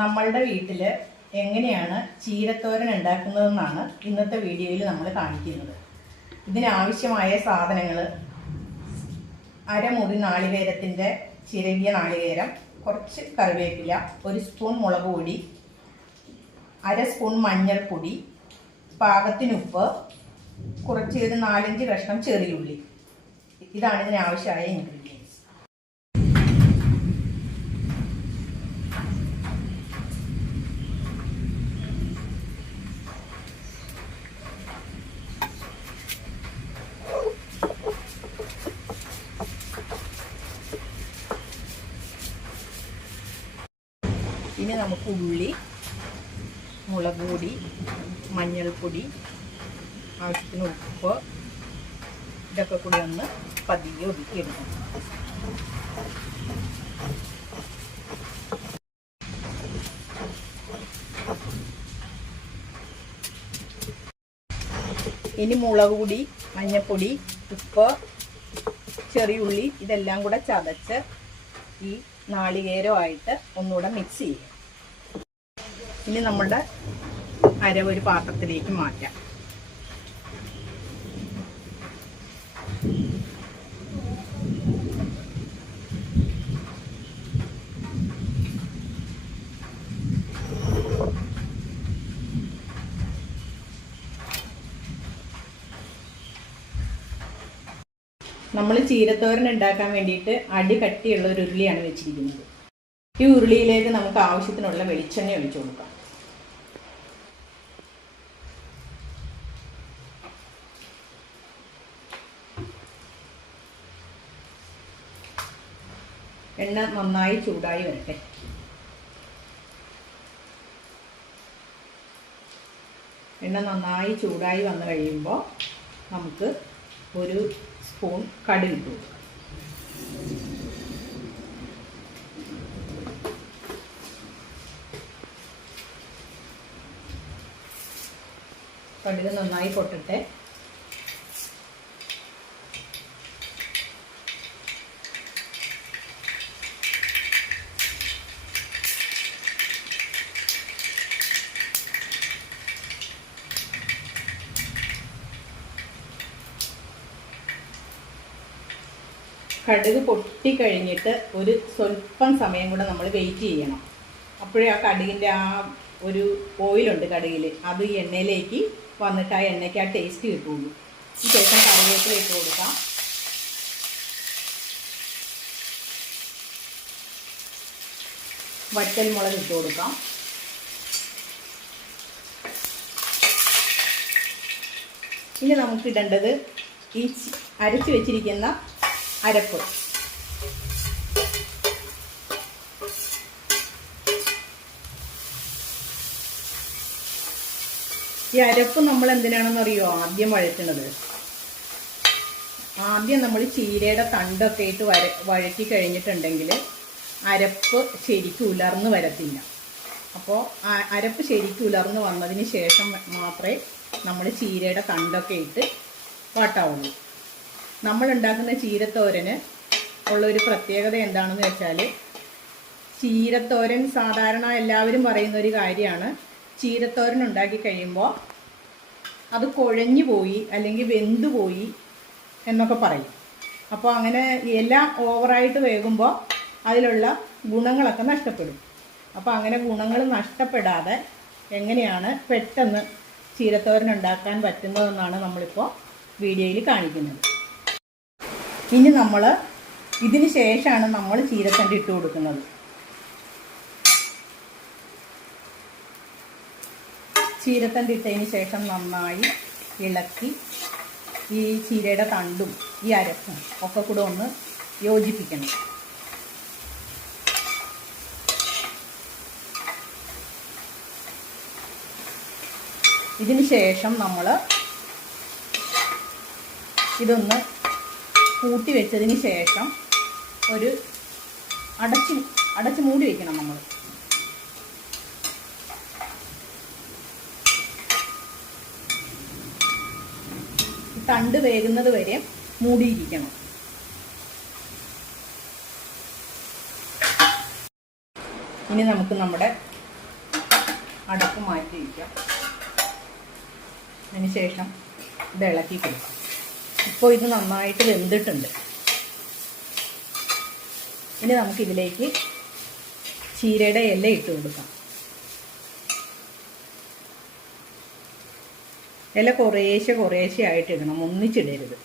നമ്മളുടെ വീട്ടിൽ എങ്ങനെയാണ് ചീരത്തോരൻ ഉണ്ടാക്കുന്നതെന്നാണ് ഇന്നത്തെ വീഡിയോയിൽ നമ്മൾ കാണിക്കുന്നത്. ഇതിനാവശ്യമായ സാധനങ്ങൾ: അരമുറി നാളികേരത്തിൻ്റെ ചിരകിയ നാളികേരം, കുറച്ച് കറിവേപ്പില, 1 സ്പൂൺ മുളക് പൊടി, 1/2 സ്പൂൺ മഞ്ഞൾപ്പൊടി, പാകത്തിന് ഉപ്പ്, കുറച്ച് 4-5 കഷ്ണം ചെറിയുള്ളി. ഇതാണ് ഇതിനാവശ്യമായ ഇൻഗ്രീഡിയൻസ്. ഇനി നമുക്ക് ഉള്ളി, മുളക് പൊടി, മഞ്ഞൾപ്പൊടി, ആവശ്യത്തിന് ഉപ്പ്, ഇതൊക്കെ കൂടി ഒന്ന് പതിയെ ഒതുക്കിയെടുക്കണം. ഇനി മുളക് പൊടി, മഞ്ഞൾപ്പൊടി, ഉപ്പ്, ചെറിയുള്ളി ഇതെല്ലാം കൂടെ ചതച്ച് ഈ നാളികേരമായിട്ട് ഒന്നുകൂടെ മിക്സ് ചെയ്യും. ഇനി നമ്മുടെ അരവ് ഒരു പാത്രത്തിലേക്ക് മാറ്റാം. നമ്മൾ ചീരത്തോരൻ ഉണ്ടാക്കാൻ വേണ്ടിയിട്ട് അടി കട്ടിയുള്ള ഒരു ഉരുളിയാണ് വെച്ചിരിക്കുന്നത്. ഈ ഉരുളിയിലേക്ക് നമുക്ക് ആവശ്യത്തിനുള്ള വെളിച്ചെണ്ണ ഒഴിച്ചു കൊടുക്കാം. എണ്ണ നന്നായി ചൂടായി വരട്ടെ. എണ്ണ നന്നായി ചൂടായി വന്നു കഴിയുമ്പോൾ നമുക്ക് 1 സ്പൂൺ കടുക് ഇട്ടു കൊടുക്കാം. കടുക് നന്നായി പൊട്ടട്ടെ. കടുക് പൊട്ടിക്കഴിഞ്ഞിട്ട് ഒരു സ്വല്പം സമയം കൂടെ നമ്മൾ വെയിറ്റ് ചെയ്യണം. അപ്പോഴേ ആ കടുകിൻ്റെ ആ ഒരു ഓയിലുണ്ട് കടുകിൽ, അത് ഈ എണ്ണയിലേക്ക് വന്നിട്ട് ആ എണ്ണയ്ക്ക് ആ ടേസ്റ്റ് കിട്ടുള്ളൂ. ഈ ശേഷം കറിവേപ്പില ഇട്ട് കൊടുക്കാം. വറ്റൽ മുളക് ഇട്ട് കൊടുക്കാം. ഇനി നമുക്ക് ഇടേണ്ടത് ഈ അരച്ച് വെച്ചിരിക്കുന്ന അരപ്പ്. ഈ അരപ്പ് നമ്മൾ എന്തിനാണെന്നറിയോ ആദ്യം വഴറ്റുന്നത്? ആദ്യം നമ്മൾ ചീരയുടെ തണ്ടൊക്കെ ഇട്ട് വഴറ്റി കഴിഞ്ഞിട്ടുണ്ടെങ്കിൽ അരപ്പ് ശരിക്കും ഉലർന്ന് വരത്തില്ല. അപ്പോൾ അരപ്പ് ശരിക്കും ഉലർന്ന് വന്നതിന് ശേഷം മാത്രമേ നമ്മൾ ചീരയുടെ തണ്ടൊക്കെ ഇട്ട് വാട്ടാവുള്ളൂ. നമ്മൾ ഉണ്ടാക്കുന്ന ചീരത്തോരന് ഉള്ളൊരു പ്രത്യേകത എന്താണെന്ന് വെച്ചാൽ, ചീരത്തോരൻ സാധാരണ എല്ലാവരും പറയുന്ന ഒരു കാര്യമാണ്, ചീരത്തോരൻ ഉണ്ടാക്കി കഴിയുമ്പോൾ അത് കുഴഞ്ഞു പോയി അല്ലെങ്കിൽ വെന്തു പോയി എന്നൊക്കെ പറയും. അപ്പോൾ അങ്ങനെ എല്ലാം ഓവറായിട്ട് വേകുമ്പോൾ അതിലുള്ള ഗുണങ്ങളൊക്കെ നഷ്ടപ്പെടും. അപ്പോൾ അങ്ങനെ ഗുണങ്ങൾ നഷ്ടപ്പെടാതെ എങ്ങനെയാണ് പെട്ടെന്ന് ചീരത്തോരൻ ഉണ്ടാക്കാൻ പറ്റുന്നതെന്നാണ് നമ്മളിപ്പോൾ വീഡിയോയിൽ കാണിക്കുന്നത്. ഇനി ഇതിന് ശേഷമാണ് നമ്മൾ ചീരത്തണ്ട് ഇട്ട് കൊടുക്കുന്നത്. ചീരത്തണ്ട് ഇട്ടതിന് ശേഷം നന്നായി ഇളക്കി ഈ ചീരയുടെ തണ്ടും ഈ അരപ്പും ഒക്കെ കൂടെ ഒന്ന് യോജിപ്പിക്കണം. ഇതിന് ശേഷം നമ്മൾ ഇതൊന്ന് കൂട്ടി വെച്ചതിന് ശേഷം ഒരു അടച്ച് മൂടി വെക്കണം. നമ്മൾ തണ്ട് വേകുന്നത് വരെ മൂടിയിരിക്കണം. ഇനി നമുക്ക് നമ്മുടെ അടപ്പ് മാറ്റി വയ്ക്കാം. അതിനുശേഷം ഇത് ഇളക്കി കൊടുക്കാം. ഇപ്പോൾ ഇത് നന്നായിട്ട് വെന്തിട്ടുണ്ട്. ഇനി നമുക്കിതിലേക്ക് ചീരയുടെ ഇല ഇട്ട് കൊടുക്കാം. ഇല കുറേശ്ശെ ആയിട്ട് ഇടണം, ഒന്നിച്ചിടരുത്.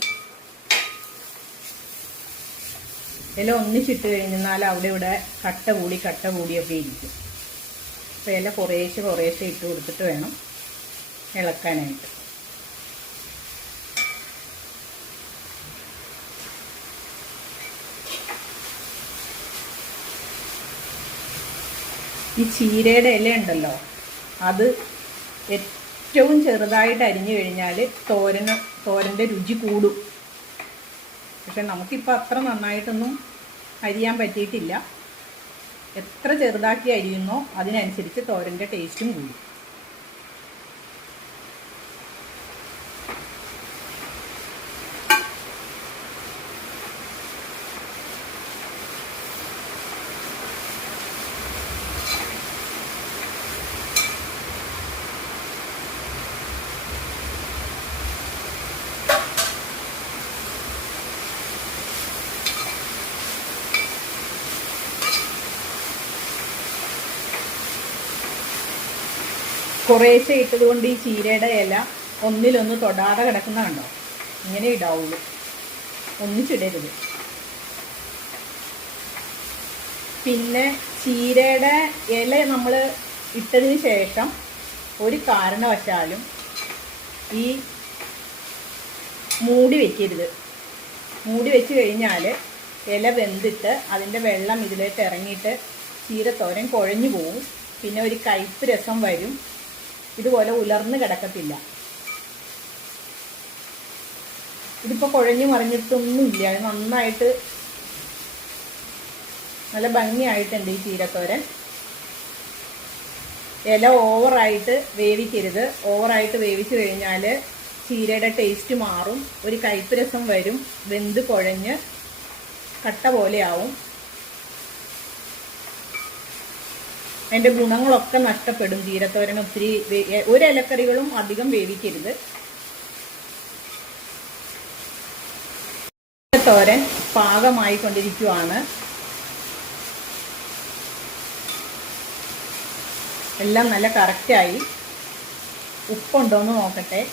ഇല ഒന്നിച്ചിട്ട് കഴിഞ്ഞാൽ അവിടെ ഇവിടെ കട്ട കൂടിയൊക്കെ ഇരിക്കും. അപ്പോൾ ഇല കുറേശ്ശെ ഇട്ട് കൊടുത്തിട്ട് വേണം ഇളക്കാനായിട്ട്. ഈ ചീരയുടെ ഇല ഉണ്ടല്ലോ, അത് ഏറ്റവും ചെറുതായിട്ട് അരിഞ്ഞു കഴിഞ്ഞാൽ തോരൻ്റെ രുചി കൂടും. പക്ഷെ നമുക്കിപ്പോൾ അത്ര നന്നായിട്ടൊന്നും അരിയാൻ പറ്റിയിട്ടില്ല. എത്ര ചെറുതാക്കി അരിയുന്നോ അതിനനുസരിച്ച് തോരൻ്റെ ടേസ്റ്റും കൂടും. കുറേശ്ശെ ഇട്ടത് കൊണ്ട് ഈ ചീരയുടെ ഇല ഒന്നിലൊന്ന് തൊടാതെ കിടക്കുന്ന കണ്ടോ, ഇങ്ങനെ ഇടാവുള്ളൂ, ഒന്നിച്ചിടരുത്. പിന്നെ ചീരയുടെ ഇല നമ്മൾ ഇട്ടതിന് ശേഷം ഒരു കാരണവശാലും ഈ മൂടി വയ്ക്കരുത്. മൂടി വെച്ച് കഴിഞ്ഞാൽ ഇല വെന്തിട്ട് അതിൻ്റെ വെള്ളം ഇതിലേക്ക് ഇറങ്ങിയിട്ട് ചീരത്തോരൻ കുഴഞ്ഞു പോവും. പിന്നെ ഒരു കയ്പ്പ് രസം വരും. ഇതുപോലെ ഉലർന്ന് കിടക്കത്തില്ല. ഇതിപ്പോൾ കുഴഞ്ഞു മറിഞ്ഞിട്ടൊന്നുമില്ല. നന്നായിട്ട് നല്ല ഭംഗിയായിട്ടുണ്ട് ഈ ചീരത്തോരൻ. ഇല ഓവറായിട്ട് വേവിക്കരുത്. ഓവറായിട്ട് വേവിച്ച് കഴിഞ്ഞാൽ ചീരയുടെ ടേസ്റ്റ് മാറും. ഒരു കയ്പ്പ് രസം വരും. വെന്ത് കുഴഞ്ഞ് കട്ട പോലെയാവും. അതിൻ്റെ ഗുണങ്ങളൊക്കെ നഷ്ടപ്പെടും. ചീരത്തോരൻ ഒത്തിരി ഒരു ഇലക്കറികളും അധികം വേവിക്കരുത്. തോരൻ പാകമായിക്കൊണ്ടിരിക്കുവാണ്. എല്ലാം നല്ല കറക്റ്റായി. ഉപ്പുണ്ടോയെന്ന് നോക്കട്ടെ.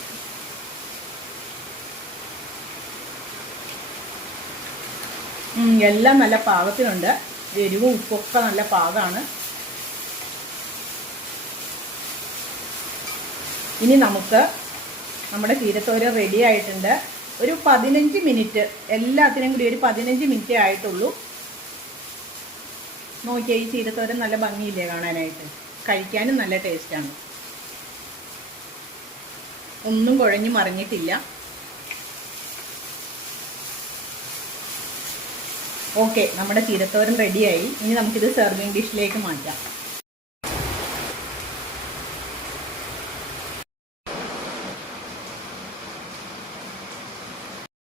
എല്ലാം നല്ല പാകത്തിനുണ്ട്. എരിവും ഉപ്പൊക്കെ നല്ല പാകമാണ്. ഇനി നമുക്ക് നമ്മുടെ ചീരത്തോരൻ റെഡി ആയിട്ടുണ്ട്. ഒരു 15 മിനിറ്റ്, എല്ലാത്തിനും കൂടി ഒരു 15 മിനിറ്റേ ആയിട്ടുള്ളൂ. നോക്കിയാൽ ഈ ചീരത്തോരൻ നല്ല ഭംഗിയില്ലേ കാണാനായിട്ട്? കഴിക്കാനും നല്ല ടേസ്റ്റാണ്. ഒന്നും കുഴഞ്ഞു മറിഞ്ഞിട്ടില്ല. ഓക്കെ, നമ്മുടെ ചീരത്തോരൻ റെഡിയായി. ഇനി നമുക്കിത് സെർവിങ് ഡിഷിലേക്ക് മാറ്റാം.